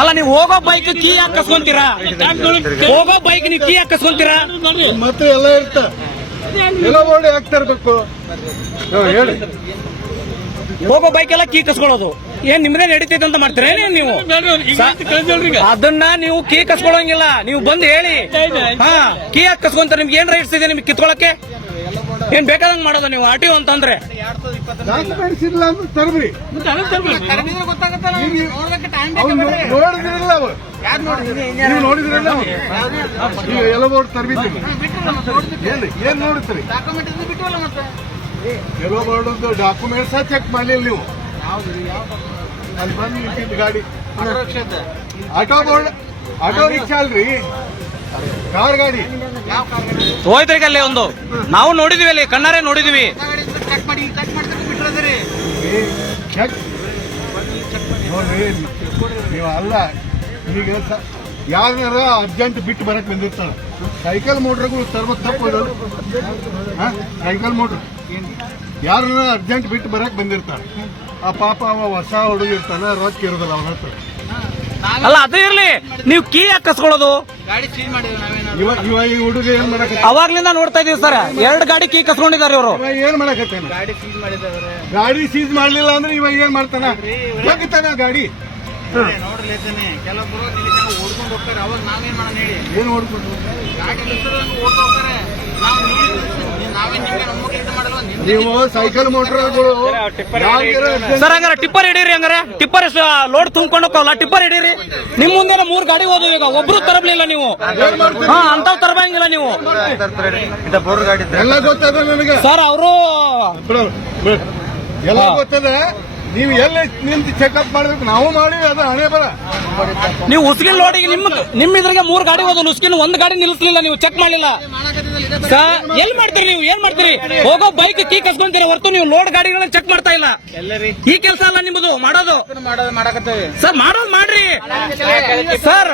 ಅಲ್ಲ ನೀವು ಹೋಗೋ ಬೈಕ್ ಕೀ ಹಾಕಸ್ಕೊಂತೀರಾ? ಹೋಗೋ ಬೈಕ್ ನೀವು ಕೀ ಹಾಕಸ್ಕೊಂತೀರಾ? ಮತ್ತೆ ಎಲ್ಲ ಇರ್ತ. ಎಲ್ಲ ಓಡಿ ಹಾಕ್ತಾ ಇರ್ಬೇಕು. ಹೇಳಿ. ಹೋಗೋ ಬೈಕ್ ಎಲ್ಲ ಕೀ ಕಸ್ಕೊಳ್ಳೋದು ಏನ್ ನಿಮ್ದೇ ನಡೀತೈತೆ ಅಂತ ಮಾಡ್ತೀರಾ? ಏನೇನ್ ನೀವು? ಅದನ್ನ ನೀವು ಕೀ ಕಸ್ಕೊಳಂಗಿಲ್ಲ ನೀವು ಬಂದು ಹೇಳಿ. ಹಾ ಕೀ ಹಾಕಿ ಕಸ್ಕೊಂತಾರೆ ನಿಮ್ಗೆ ಏನ್ ರೈಟ್ಸ್ ಇದೆ ನಿಮ್ಗೆ ಕಿತ್ಕೊಳಕ್ಕೆ? ಏನ್ ಬೇಕಾದಂಗ್ ಮಾಡೋದ ನೀವು? ಆರ್ ಟಿ ಅಂತಂದ್ರೆ. ಡಾಕ್ಯುಮೆಂಟ್ಸ್ ಇಲ್ಲ ಅಂದ್ರೆ. ತರ್ಬ್ರಿ ಅವ್ನು ನೋಡಿದ್ರಲ್ಲ ಅವ ನೀವು ನೋಡಿದ್ರಲ್ಲ ನೀವು ಈಗ ಎಲ್ಲ ಬೋರ್ಡ್ ಏನ್ ಏನ್ ನೋಡ್ತೀರಿ ಎಲ್ಲೋ ಬೋರ್ಡ್ ಡಾಕ್ಯುಮೆಂಟ್ಸ್ ಚೆಕ್ ಮಾಡಲಿಲ್ಲ ನೀವು. ಅಲ್ಲಿ ಬಂದು ನಿಂತಿದ್ದ ಗಾಡಿ. ಆಟೋ ಬೋರ್ಡ್ ಆಟೋ ರಿಕ್ಷಾ ಅಲ್ರಿ. ಕಾರ್ ಗಾಡಿ. ಹೋಯ್ತ್ರಿ ಅಲ್ಲಿ ಒಂದು. ನಾವು ನೋಡಿದ್ವಿ ಅಲ್ಲಿ ಕಣ್ಣಾರೆ ನೋಡಿದ್ವಿ. ನೀವು ಅಲ್ಲ ಈಗ ಸ- ಯಾರನ್ನಾರ ಅರ್ಜೆಂಟ್ ಬಿಟ್ಟು ಬರಕ್ ಬಂದಿರ್ತಾರ ಸೈಕಲ್ ಮೋಟ್ರ್ಗಳು ತರ್ಬೇಕು ತಪ್ಪು ಸೈಕಲ್ ಮೋಟ್ರ್ ಯಾರನ್ನ ಅರ್ಜೆಂಟ್ ಬಿಟ್ಟು ಬರಕ್ ಬಂದಿರ್ತಾರ ಆ ಪಾಪ ಅವ ಹೊಸ ಹುಡುಗಿರ್ತಾನ ರೊಕ್ಕ ಇರೋದಿಲ್ಲ ಅವನ ಹತ್ರ ಅಲ್ಲ ಅದೇ ಇರ್ಲಿ. ನೀವು ಕೀ ಯಾಕೆ ಕಸ್ಕೊಳ್ಳೋದು? ಅವಾಗ್ಲಿಂದ ನೋಡ್ತಾ ಇದೀವಿ ಸರ್. ಎರಡು ಗಾಡಿ ಕೀ ಕಸ್ಕೊಂಡಿದ್ದಾರೆ ಇವರು. ಇವ ಏನ್ ಮಾಡಕತ್ತಾನ ಗಾಡಿ ಸೀಸ್ ಮಾಡ್ಲಿಲ್ಲ ಅಂದ್ರೆ ಇವಾಗ ಏನ್ ಮಾಡ್ತಾನ? ಹೋಗ್ತಾನ ಗಾಡಿ? ಕೆಲವೊಬ್ರು ನಿಲ್ಲಿಸ್ಕೊಂಡು ಓಡ್ಕೊಂಡು ಹೋಗ್ತಾರೆ ಅವಾಗ ನಾವೇನ್ ಮಾಡೋಣ ಹೇಳಿ? ಏನ್ ಓಡ್ಕೊಂಡು ಗಾಡಿ ಓಡ್ತಾ ಹೋಗ್ತಾರೆ. ನಾವು ಸೈಕಲ್ ಮೋಟರ್ಗಳು ಸರ್ ಹಂಗಾರೆ ಟಿಪ್ಪರ್ ಹಿಡೀರಿ ಹಂಗಾರೆ. ಟಿಪ್ಪರ್ ಲೋಡ್ ತುಂಬಿಕೊಂಡು ಹೋಗಲ್ಲ ಟಿಪ್ಪರ್ ಹಿಡೀರಿ. ನಿಮ್ ಮುಂದೆ ಮೂರ್ ಗಾಡಿ ಹೋದ್ವು ಈಗ. ಒಬ್ರು ತರಬ್ಲಿಲ್ಲ ನೀವು. ಹಾ ಅಂತಾವ್ ತರಬಂಗಿಲ್ಲ ನೀವು. ಸರ್ ಅವರು. ಎಲ್ಲ ಗೊತ್ತದ. ನೀವು ಎಲ್ಲಿ ನಿಂತು ಚೆಕಪ್ ಮಾಡ್ಬೇಕು? ನಾವು ಮಾಡಿ ಅದು ಹಣೆ ಬರ. ನೀವು ಉಸ್ಕಿನ ಲೋಡಿಗೆ ನಿಮ್ಮ ನಿಮ್ ಇದ್ರಿಗೆ ಮೂರ್ ಗಾಡಿ ಹೋದ ಉಸ್ಕಿನ ಒಂದ್ ಗಾಡಿ ನಿಲ್ಸಲಿಲ್ಲ ನೀವು ಚೆಕ್ ಮಾಡಲಿಲ್ಲ. ಸರ್ ಎಲ್ ಮಾಡ್ತೀರಿ ನೀವು? ಏನ್ ಮಾಡ್ತೀರಿ? ಹೋಗೋ ಬೈಕ್ ಕೀ ಕಸ್ಕೊಂತೀರಿ ಹೊರತು ನೀವು ಲೋಡ್ ಗಾಡಿಗಳನ್ನ ಚೆಕ್ ಮಾಡ್ತಾ ಇಲ್ಲ. ಎಲ್ಲರಿ? ಈ ಕೆಲಸ ಅಲ್ಲ ನಿಮ್ಮದು ಮಾಡೋದು. ಸರ್ ಮಾಡೋದು ಮಾಡ್ರಿ. ಸರ್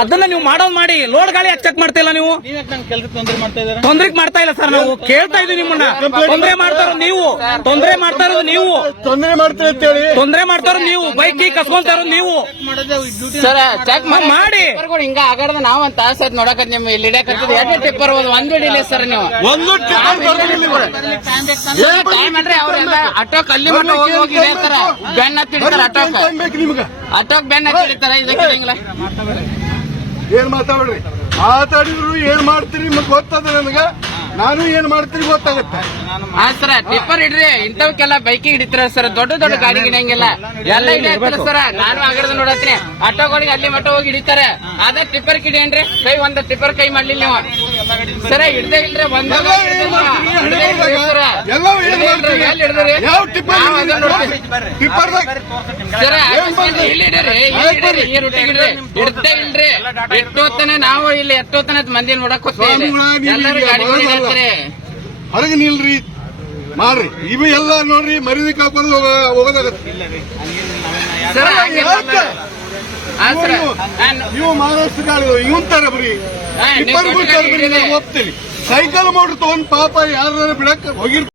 ಅದನ್ನ ನೀವು ಮಾಡೋದು ಮಾಡಿ. ಲೋಡ್ ಗಾಡಿ ಯಾಕೆ ಚೆಕ್ ಮಾಡ್ತಾ ಇಲ್ಲ ನೀವು? ನೀವ್ ನಂಗೆ ಕೆಲಸ ತೊಂದರೆ ಮಾಡ್ತಾ ಇದಾರೆ ತೊಂದ್ರೆ ಮಾಡ್ತಾ ಇಲ್ಲ ಸರ್ ನಾವು. ಕೇಳ್ತಾ ಇದೀವಿ ನಿಮ್ಮನ್ನ. ತೊಂದರೆ ಮಾಡ್ತಾರ ನೀವು. ತೊಂದರೆ ಮಾಡ್ತಾ ಇರೋದು ನೀವು. ತೊಂದರೆ ಮಾಡ್ತೀವಿ ತೊಂದ್ರೆ ಮಾಡ್ತಾರ ನೀವು ಬೈಕ್ ಕಸ್ಕೊಂತಾರ ಕಸ್ಕೊಂತಾ ನೀವು. ಸರ್ ಚೆಕ್ ಮಾಡಿ. ಹಿಂಗ ಆಗಾಡ್ದ ನಾವ್ ಒಂದ್ ತಾಸ ಆಯ್ತು ನೋಡಕ ನಿಮ್ ಇಲ್ಲಿ ಎರಡು ಟಿಪ್ಪರ್ ಒಂದ್ ಬಿಡಿಲ್ಲ ಸರ್ ನೀವು? ಒಂದು ಆಟೋಕ್ ಅಲ್ಲಿ ಮಟ್ಟ ಹೋಗಿ ಬೆನ್ನ ಅಂತ ನಿಮ್ಗ. ಆಟೋಕ್ ಬೆನ್ನ ಹತ್ತಿ ಹಿಡಿತಾರ ಇದಕ್ಕೆ ಏನ್ ಮಾತಾಡ್ರಿ? ಮಾತಾಡಿದ್ರು ಏನ್ ಮಾಡ್ತೀರಿ ನಿಮ್ಗೆ ಗೊತ್ತದ ನನಗ ನಾನು ಏನ್ ಮಾಡ್ತೀನಿ ಗೊತ್ತಾಗುತ್ತೆ. ಹಾ ಸರ ಟಿಪ್ಪರ್ ಇಡ್ರಿ. ಇಂಥವಕ್ಕೆಲ್ಲ ಬೈಕಿಗೆ ಹಿಡಿತಾರ ಸರ್? ದೊಡ್ಡ ದೊಡ್ಡ ಗಾಡಿ ಹಿಡಿಯಂಗಿಲ್ಲ. ಎಲ್ಲ ಹಿಡಿಯತ್ತಿಲ್ಲ ಸರ್. ನಾನು ಆಗಿರೋದು ನೋಡತ್ತೀನಿ. ಆಟೋಗಳಿಗೆ ಅಲ್ಲಿ ಮಟ್ಟ ಹೋಗಿ ಹಿಡಿತಾರೆ. ಅದೇ ಟಿಪ್ಪರ್ ಹಿಡಿಯನ್ರಿ ಕೈ ಒಂದ್ ಟಿಪ್ಪರ್ ಕೈ ಮಾಡ್ಲಿಲ್ಲ ನೀವು. ಸರ ಹಿಡ್ದೇ ಇಲ್ರಿ. ಒಂದ್ ಯಾವ ಇಲ್ರಿ ಎಷ್ಟೊತ್ತನೆ ನಾವು ಇಲ್ಲಿ ಎಷ್ಟೊತ್ತನೆ ಮಂದಿ ನೋಡಕ್ ಹೋಗ್ತೇವೆ ಎಲ್ಲರೂ ಗಾಡಿ ಹೊರಗೆ ನಿಲ್ರಿ. ಮಾಡ್ರಿ. ಇವು ಎಲ್ಲ ನೋಡ್ರಿ ಮರಿದಿ ಹೋಗ- ಹೋಗೋದಾಗತ್ತೆ. ಸರ ನೀವು- ನೀವು ಮಹಾರಾಷ್ಟ್ರ ಗಾಡಿ ಇವನ್ ಬರೀ. ಬರೀ ಹಿಡಿದೆ. ನಾನು ಒಪ್ತೀನಿ ಸೈಕಲ್ ಮೋಟರ್ ತಗೊಂಡ್ ಪಾಪ ಯಾರು ಬಿಡಕ್ ಹೋಗಿರ್ತಾರೆ